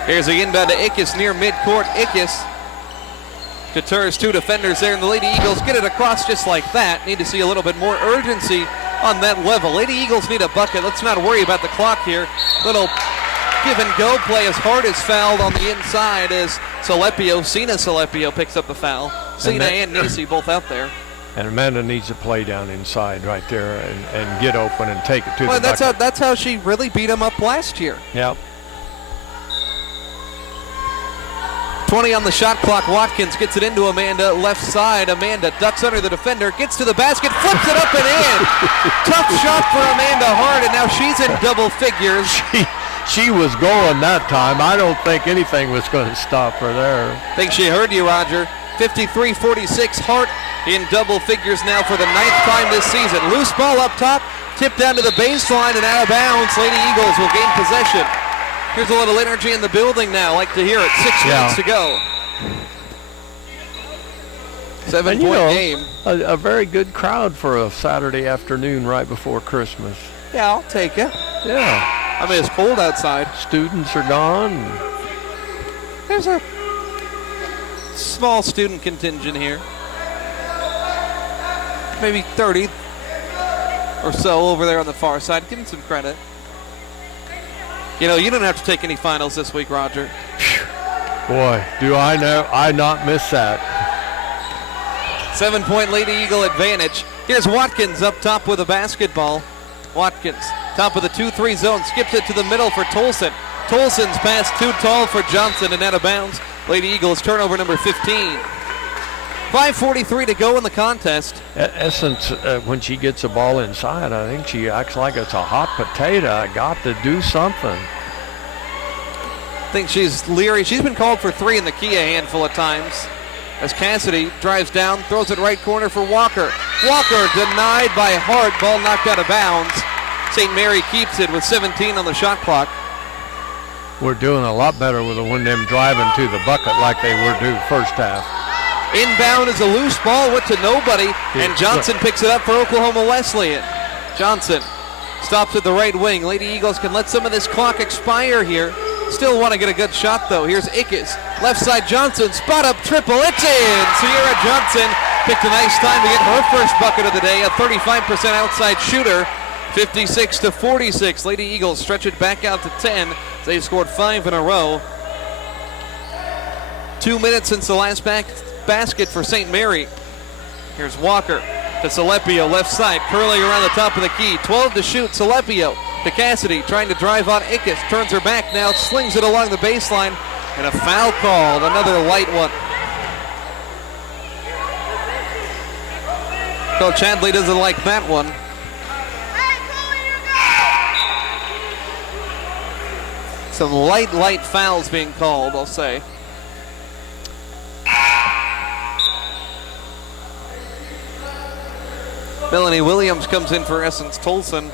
Here's the inbound to Ickes near midcourt. Ickes Deters two defenders there, and the Lady Eagles get it across just like that. Need to see a little bit more urgency on that level. Lady Eagles need a bucket. Let's not worry about the clock here. Little give and go play as Hart is fouled on the inside as Sina Salepio picks up the foul. Sina and Nisi both out there. And Amanda needs to play down inside right there and get open and take it to the bucket. That's how she really beat him up last year. Yep. 20 on the shot clock. Watkins gets it into Amanda, left side. Amanda ducks under the defender, gets to the basket, flips it up and in. Tough shot for Amanda Hart, and now she's in double figures. She was going that time. I don't think anything was going to stop her there. I think she heard you, Roger. 53-46, Hart in double figures now for the 9th time this season. Loose ball up top, tipped down to the baseline and out of bounds. Lady Eagles will gain possession. Here's a little energy in the building now. Like to hear it. 6 minutes to go. 7-point game. A very good crowd for a Saturday afternoon right before Christmas. Yeah, I'll take it. Yeah. I mean, it's cold outside. Students are gone. There's a small student contingent here. Maybe 30 or so over there on the far side. Give them some credit. You know, you don't have to take any finals this week, Roger. Boy, do I not miss that. 7-point Lady Eagle advantage. Here's Watkins up top with a basketball. Watkins, top of the 2-3 zone, skips it to the middle for Tolson. Tolson's pass too tall for Johnson and out of bounds. Lady Eagles turnover number 15. 5:43 to go in the contest. Essence, when she gets a ball inside, I think she acts like it's a hot potato. I got to do something. I think she's leery. She's been called for 3 in the key a handful of times. As Cassidy drives down, throws it right corner for Walker. Walker denied by Hart. Ball knocked out of bounds. St. Mary keeps it with 17 on the shot clock. We're doing a lot better with them driving to the bucket like they were due first half. Inbound is a loose ball, went to nobody, and Johnson picks it up for Oklahoma Wesleyan. Johnson stops at the right wing. Lady Eagles can let some of this clock expire here. Still want to get a good shot, though. Here's Ickes. Left side Johnson, spot up triple, it's in! Sierra Johnson picked a nice time to get her first bucket of the day, a 35% outside shooter, 56-46. Lady Eagles stretch it back out to 10. They've scored 5 in a row. 2 minutes since the last basket for St. Mary. Here's Walker to Salepio, left side, curling around the top of the key. 12 to shoot, Salepio to Cassidy, trying to drive on Ickes, turns her back now, slings it along the baseline, and a foul called, another light one. Coach Hadley doesn't like that one. Some light fouls being called, I'll say. Melanie Williams comes in for Essence Tolson.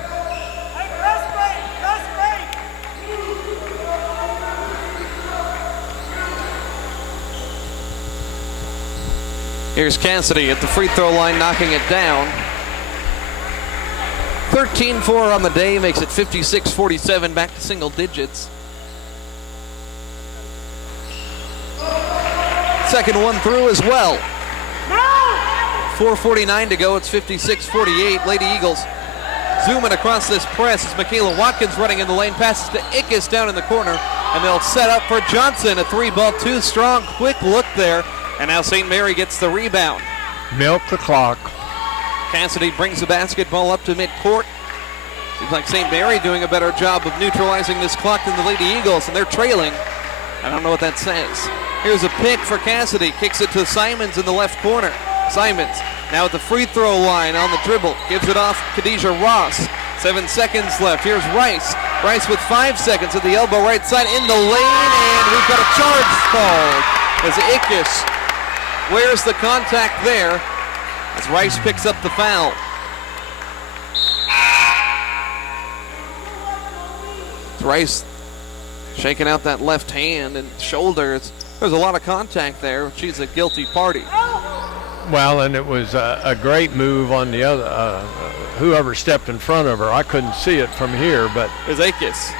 Here's Cassidy at the free throw line, knocking it down. 13-4 on the day, makes it 56-47, back to single digits. Second one through as well. 4:49 to go, it's 56-48. Lady Eagles zooming across this press as Michaela Watkins running in the lane, passes to Ickes down in the corner, and they'll set up for Johnson. A 3-ball, too strong, quick look there, and now St. Mary gets the rebound. Milk the clock. Cassidy brings the basketball up to midcourt. Seems like St. Mary doing a better job of neutralizing this clock than the Lady Eagles, and they're trailing. I don't know what that says. Here's a pick for Cassidy, kicks it to Simons in the left corner. Simons now at the free throw line on the dribble, gives it off Khadijah Ross. 7 seconds left. Here's Rice. Rice with 5 seconds at the elbow right side in the lane, and we've got a charge called as Ickes wears the contact there as Rice picks up the foul. Rice shaking out that left hand and shoulder. There's a lot of contact there. She's a guilty party. Well, and it was a great move on the other, whoever stepped in front of her. I couldn't see it from here, but it was Ickes.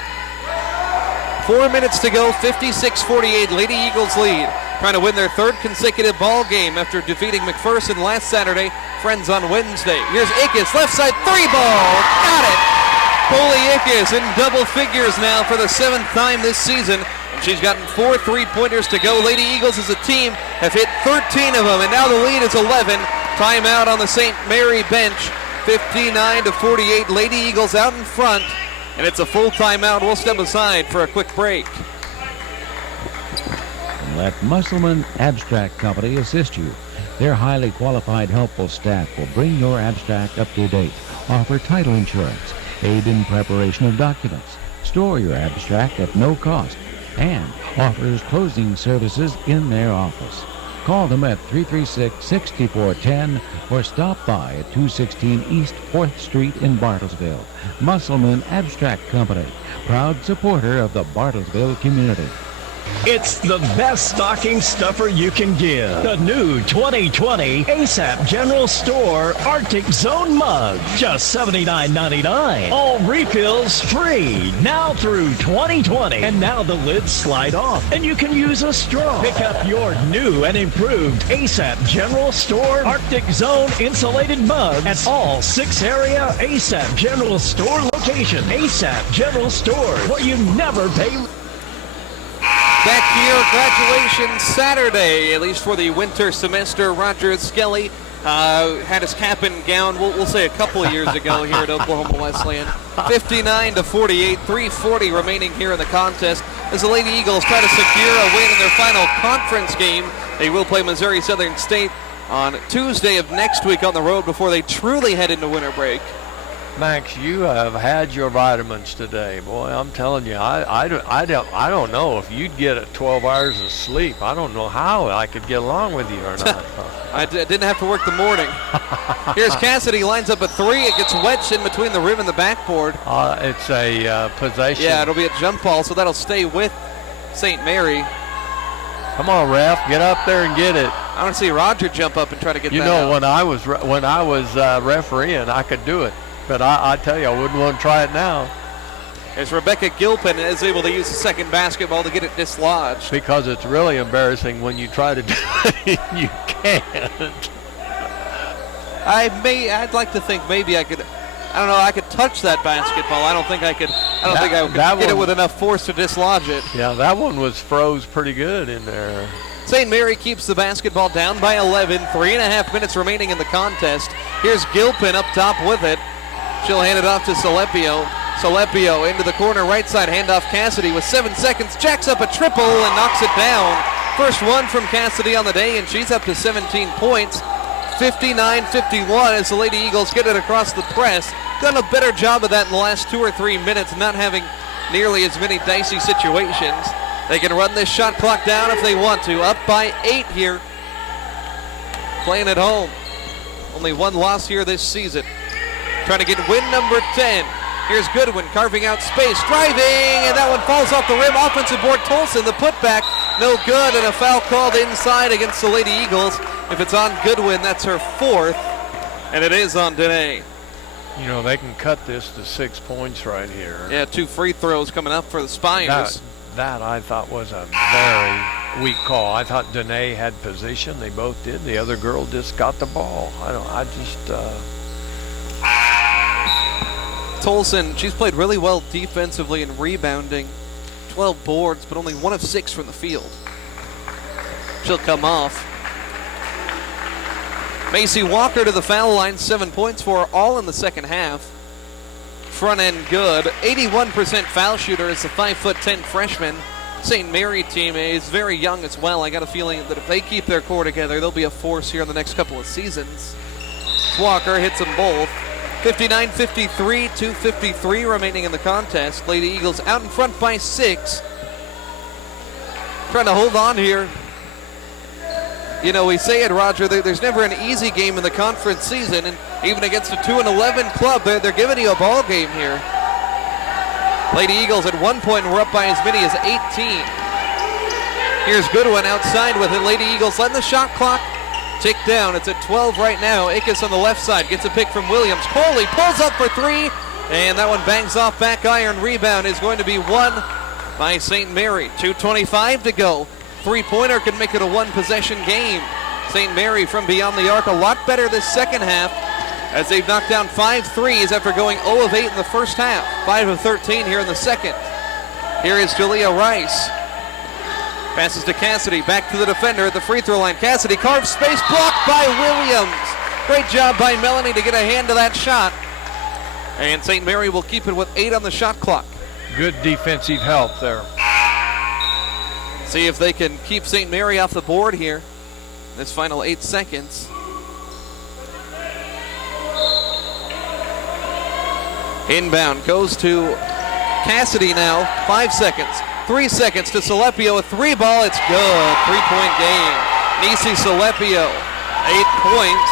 4 minutes to go, 56-48, Lady Eagles lead. trying to win their third consecutive ball game after defeating McPherson last Saturday. Friends on Wednesday. Here's Ickes, left side three ball. Got it. Coley Ickes in double figures now for the 7th time this season. And she's gotten 4 3-pointers to go. Lady Eagles as a team have hit 13 of them, and now the lead is 11. Timeout on the St. Mary bench. 59-48. Lady Eagles out in front, and it's a full timeout. We'll step aside for a quick break. Let Musselman Abstract Company assist you. Their highly qualified, helpful staff will bring your abstract up to date, offer title insurance, aid in preparation of documents, store your abstract at no cost, and offers closing services in their office. Call them at 336-6410 or stop by at 216 East 4th Street in Bartlesville. Musselman Abstract Company, proud supporter of the Bartlesville community. It's the best stocking stuffer you can give. The new 2020 ASAP General Store Arctic Zone mug. Just $79.99. All refills free. Now through 2020. And now the lids slide off and you can use a straw. Pick up your new and improved ASAP General Store Arctic Zone insulated mug at all 6-area ASAP General Store locations. ASAP General Store, where you never pay. Back here, graduation Saturday, at least for the winter semester. Roger Skelly had his cap and gown, we'll say a couple of years ago here at Oklahoma Wesleyan. 59-48, 3:40 remaining here in the contest as the Lady Eagles try to secure a win in their final conference game. They will play Missouri Southern State on Tuesday of next week on the road before they truly head into winter break. Max, you have had your vitamins today, boy. I'm telling you, I don't know if you'd get 12 hours of sleep. I don't know how I could get along with you or not. I didn't have to work the morning. Here's Cassidy, lines up a three. It gets wedged in between the rim and the backboard. It's a possession. Yeah, it'll be a jump ball, so that'll stay with St. Mary. Come on, ref, get up there and get it. I want to see Roger jump up and try to get that out. When I was refereeing, I could do it. But I tell you, I wouldn't want to try it now. As Rebecca Gilpin is able to use the second basketball to get it dislodged. Because it's really embarrassing when you try to do it and you can't. I'd like to think maybe I could. I don't know. I could touch that basketball. I don't think I could. I don't think I could get it with enough force to dislodge it. Yeah, that one was froze pretty good in there. St. Mary keeps the basketball down by 11. 3.5 minutes remaining in the contest. Here's Gilpin up top with it. She'll hand it off to Salepio. Salepio into the corner right side. Handoff Cassidy with 7 seconds. Jacks up a triple and knocks it down. First one from Cassidy on the day, and she's up to 17 points. 59-51 as the Lady Eagles get it across the press. Done a better job of that in the last 2 or 3 minutes, not having nearly as many dicey situations. They can run this shot clock down if they want to. Up by 8 here. Playing at home. Only one loss here this season. Trying to get win number 10. Here's Goodwin carving out space, driving, and that one falls off the rim. Offensive board, Tolson, the putback, no good, and a foul called inside against the Lady Eagles. If it's on Goodwin, that's her 4th, and it is on Dene. You know, they can cut this to 6 points right here. Yeah, 2 free throws coming up for the Spires. That I thought was a very weak call. I thought Dene had position. They both did. The other girl just got the ball. Tolson, she's played really well defensively and rebounding. 12 boards, but only 1 of 6 from the field. She'll come off. Macy Walker to the foul line, 7 points for her, all in the second half. Front end good. 81% foul shooter is the 5'10" freshman. St. Mary team is very young as well. I got a feeling that if they keep their core together, they'll be a force here in the next couple of seasons. Walker hits them both. 59-53, 2:53 remaining in the contest. Lady Eagles out in front by 6. Trying to hold on here. You know, we say it, Roger, there's never an easy game in the conference season, and even against a 2-11 club, they're giving you a ball game here. Lady Eagles at one point were up by as many as 18. Here's Goodwin outside with it. Lady Eagles letting the shot clock tick down. It's at 12 right now. Ickes on the left side gets a pick from Williams. Coley pulls up for 3, and that one bangs off back iron. Rebound is going to be won by St. Mary. 2:25 to go. three-pointer can make it a one-possession game. St. Mary from beyond the arc a lot better this second half as they've knocked down 5 threes after going 0 of 8 in the first half, 5 of 13 here in the second. Here is Julia Rice. Passes to Cassidy, back to the defender at the free throw line. Cassidy carves space, blocked by Williams. Great job by Melanie to get a hand to that shot. And St. Mary will keep it with 8 on the shot clock. Good defensive help there. See if they can keep St. Mary off the board here. This final 8 seconds. Inbound goes to Cassidy now. 5 seconds. 3 seconds to Salepio. A 3-ball. It's good. 3-point game. Nisi Salepio, 8 points.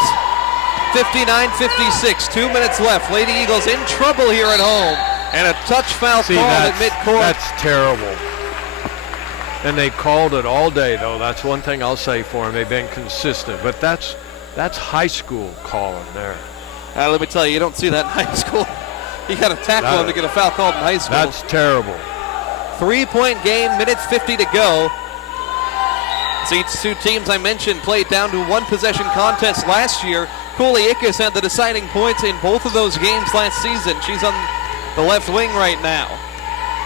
59-56. 2 minutes left. Lady Eagles in trouble here at home. And a touch foul called at midcourt. That's terrible. And they called it all day, though. That's one thing I'll say for them. They've been consistent. But that's high school calling there. Let me tell you, you don't see that in high school. You got to tackle him to get a foul called in high school. That's terrible. 3-point game, minutes 50 to go. These two teams I mentioned played down to one possession contest last year. Cooley Ickes had the deciding points in both of those games last season. She's on the left wing right now.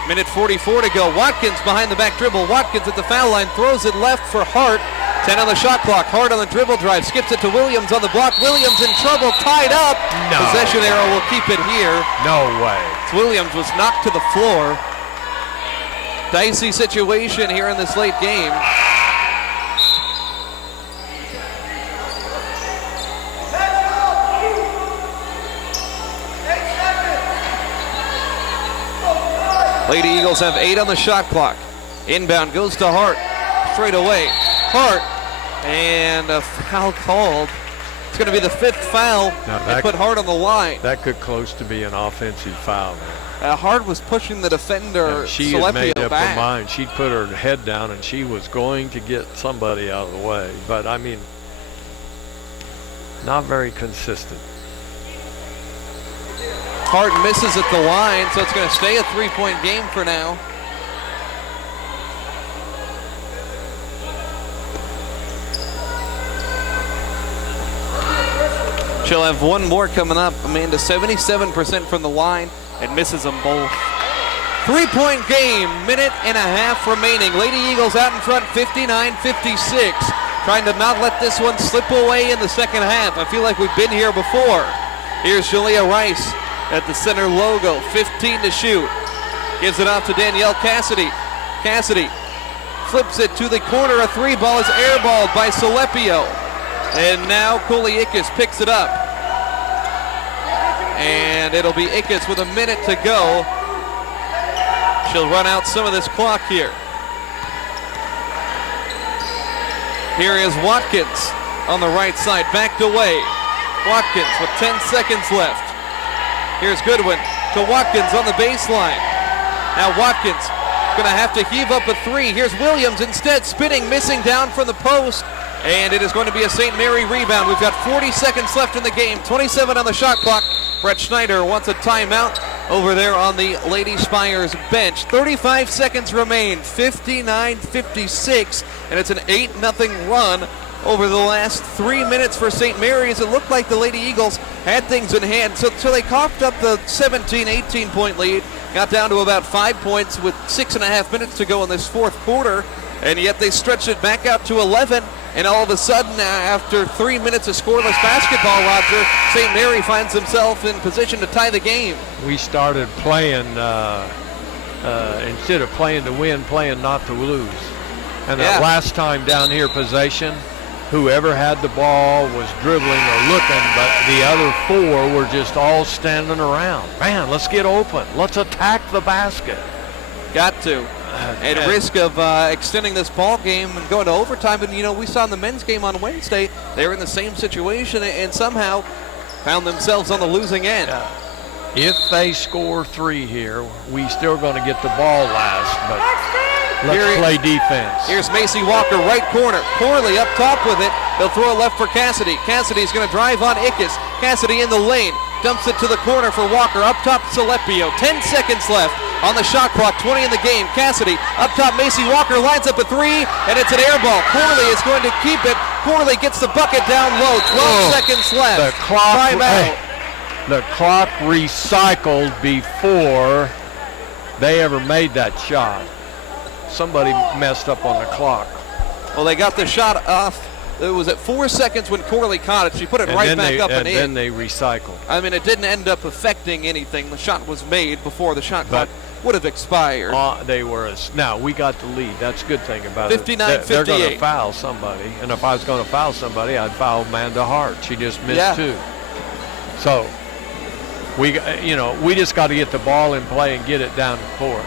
Minute 44 to go. Watkins behind the back dribble. Watkins at the foul line, throws it left for Hart. 10 on the shot clock. Hart on the dribble drive, skips it to Williams on the block. Williams in trouble, tied up. No. Possession arrow will keep it here. No way. Williams was knocked to the floor. Dicey situation here in this late game. Lady Eagles have 8 on the shot clock. Inbound goes to Hart. Straight away. Hart. And a foul called. It's going to be the 5th foul. They put Hart on the line. That could close to be an offensive foul, man. Hart was pushing the defender. And she had made up back. her mind. She'd put her head down and she was going to get somebody out of the way. But, I mean, not very consistent. Hart misses at the line, so it's going to stay a 3-point game for now. She'll have one more coming up. Amanda, 77% from the line and misses them both. 3-point game, minute and a half remaining. Lady Eagles out in front, 59-56. Trying to not let this one slip away in the second half. I feel like we've been here before. Here's Julia Rice at the center logo, 15 to shoot. Gives it off to Danielle Cassidy. Cassidy flips it to the corner. A 3-ball is airballed by Salepio. And now Cooley Ickes picks it up. And it'll be Ickes with a minute to go. She'll run out some of this clock here. Here is Watkins on the right side, backed away. Watkins with 10 seconds left. Here's Goodwin to Watkins on the baseline. Now Watkins gonna have to heave up a 3. Here's Williams instead, spinning, missing down from the post. And it is going to be a St. Mary rebound. We've got 40 seconds left in the game, 27 on the shot clock. Brett Schneider wants a timeout over there on the Lady Spires bench. 35 seconds remain, 59-56, and it's an 8-0 run over the last 3 minutes for St. Mary's. It looked like the Lady Eagles had things in hand, so they coughed up the 17, 18-point lead, got down to about 5 points with 6.5 minutes to go in this fourth quarter, and yet they stretched it back out to 11, and all of a sudden, after 3 minutes of scoreless basketball, Roger, St. Mary finds himself in position to tie the game. We started playing, instead of playing to win, playing not to lose. And that last time down here possession, whoever had the ball was dribbling or looking, but the other 4 were just all standing around. Man, let's get open. Let's attack the basket. Got to. At risk of extending this ball game and going to overtime. And, you know, we saw in the men's game on Wednesday, they were in the same situation and somehow found themselves on the losing end. If they score 3 here, we still going to get the ball last. But Let's play defense. Here's Macy Walker, right corner. Corley up top with it. They'll throw it left for Cassidy. Cassidy's going to drive on Ickes. Cassidy in the lane. Dumps it to the corner for Walker. Up top, Salepio. 10 seconds left on the shot clock. 20 in the game. Cassidy up top. Macy Walker lines up a three, and it's an air ball. Corley is going to keep it. Corley gets the bucket down low. 12 seconds left. The clock, Timeout. the clock recycled before they ever made that shot. Somebody messed up on the clock. Well, they got the shot off. It was at 4 seconds when Corley caught it. She put it right back up and in. And then they recycled. I mean, it didn't end up affecting anything. The shot was made before the shot clock would have expired. They were. Now, we got the lead. That's a good thing about 59-58. They're going to foul somebody. And if I was going to foul somebody, I'd foul Amanda Hart. She just missed two. So, we just got to get the ball in play and get it down the court.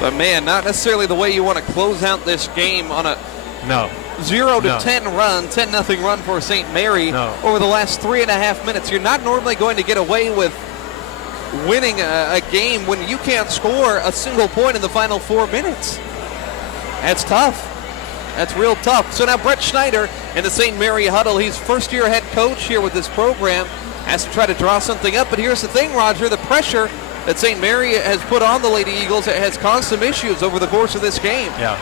But, man, not necessarily the way you want to close out this game on a 0-10 run, 10-0 run for St. Mary over the last 3.5 minutes. You're not normally going to get away with winning a game when you can't score a single point in the final 4 minutes. That's tough. That's real tough. So now Brett Schneider in the St. Mary huddle. He's first-year head coach here with this program. Has to try to draw something up. But here's the thing, Roger. The pressure that St. Mary has put on the Lady Eagles has caused some issues over the course of this game. Yeah.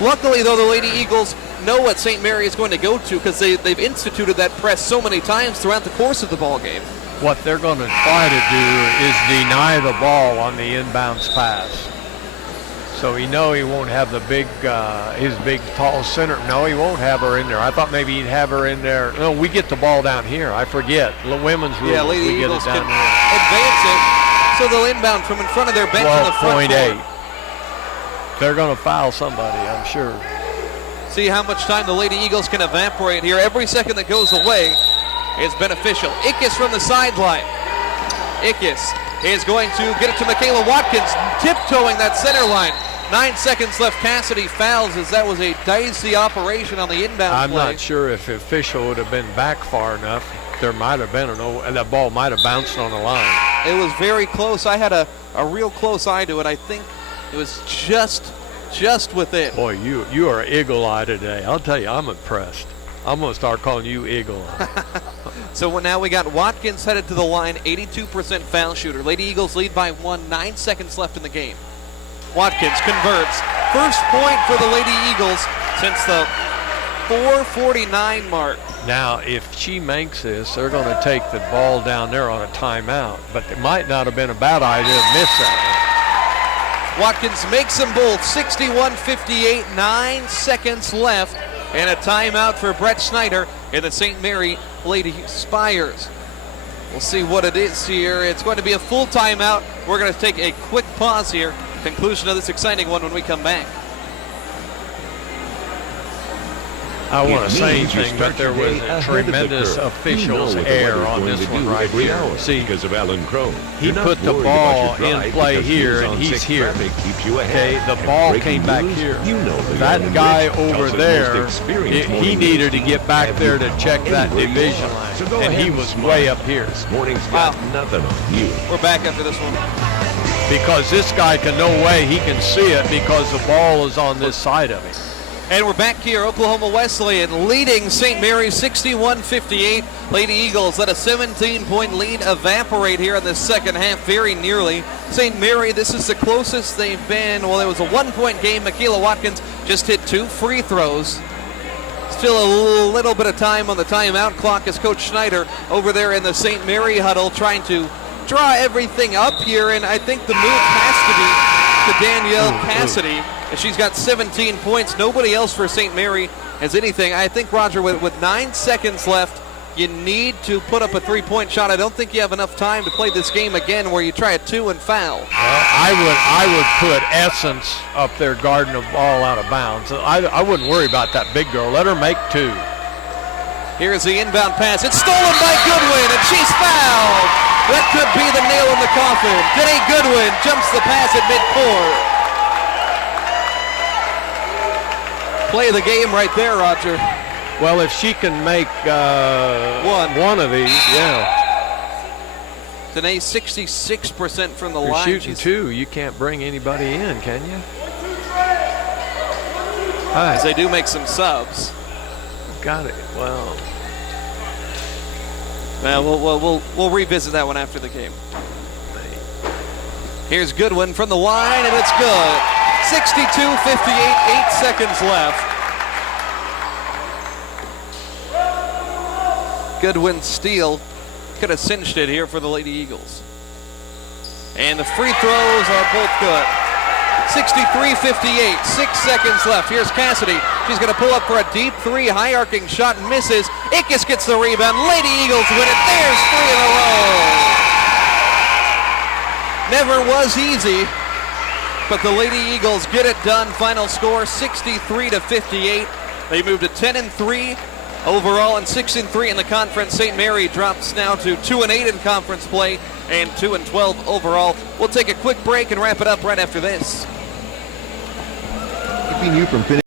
Luckily, though, the Lady Eagles know what St. Mary is going to go to because they've instituted that press so many times throughout the course of the ball game. What they're going to try to do is deny the ball on the inbounds pass. So he won't have the his big, tall center. No, he won't have her in there. I thought maybe he'd have her in there. No, we get the ball down here. I forget. The women's rules. Yeah, Lady we get Eagles it down can here. advance it. So they'll inbound from in front of their bench in the front court. 12.8. They're going to foul somebody, I'm sure. See how much time the Lady Eagles can evaporate here. Every second that goes away is beneficial. Ickes from the sideline. Ickes is going to get it to Michaela Watkins, tiptoeing that center line. 9 seconds left. Cassidy fouls as that was a dicey operation on the inbound I'm play. not sure if the official would have been back far enough. There might have been that ball might have bounced on the line. It was very close. I had a real close eye to it. I think it was just within. Boy, you are eagle-eye today. I'll tell you, I'm impressed. I'm going to start calling you Eagle-eye. So now we got Watkins headed to the line, 82% foul shooter. Lady Eagles lead by 1, 9 seconds left in the game. Watkins converts. First point for the Lady Eagles since the 4:49 mark. Now, if she makes this, they're going to take the ball down there on a timeout. But it might not have been a bad idea to miss that one. Watkins makes them both. 61-58, 9 seconds left, and a timeout for Brett Schneider in the St. Mary Lady Spires. We'll see what it is here. It's going to be a full timeout. We're going to take a quick pause here. Conclusion of this exciting one when we come back. I want to say anything, but there was a tremendous official's error on this one right here. See, because of Alan Crow. he put the ball in play here, and he's here. Okay, the ball came back here. That guy over there, he needed to get back there to check that division line, and he was way up here. Morning's got nothing on you. We're back after this one. Because this guy can no way he can see it because the ball is on this side of him. And we're back here, Oklahoma Wesleyan leading St. Mary's 61-58. Lady Eagles let a 17-point lead evaporate here in the second half very nearly. St. Mary, this is the closest they've been. Well, it was a 1-point game. Michaela Watkins just hit 2 free throws. Still a little bit of time on the timeout clock as Coach Schneider over there in the St. Mary huddle trying to draw everything up here. And I think the move has to be to Danielle Cassidy. She's got 17 points. Nobody else for St. Mary has anything. I think, Roger, with 9 seconds left, you need to put up a 3-point shot. I don't think you have enough time to play this game again where you try a 2 and foul. Well, I would put Essence up there guarding the ball out of bounds. I wouldn't worry about that big girl. Let her make 2. Here's the inbound pass. It's stolen by Goodwin, and she's fouled. That could be the nail in the coffin. Denny Goodwin jumps the pass at midcourt. Play of the game right there, Roger. Well, if she can make one of these, yeah. Danae 66% from the You're line. shooting 2. You can't bring anybody in, can you? As they do make some subs. Got it. Well. We'll revisit that one after the game. Here's Goodwin from the line, and it's good. 62-58, 8 seconds left. Goodwin's steal could have cinched it here for the Lady Eagles. And the free throws are both good. 63-58, 6 seconds left. Here's Cassidy. She's going to pull up for a deep three, high arcing shot and misses. Ickes gets the rebound. Lady Eagles win it. There's 3 in a row. Never was easy, but the Lady Eagles get it done. Final score 63-58. They moved to 10-3 overall and 6-3 in the conference. St. Mary drops now to 2-8 in conference play and 2-12 overall. We'll take a quick break and wrap it up right after this. Keeping you from finishing.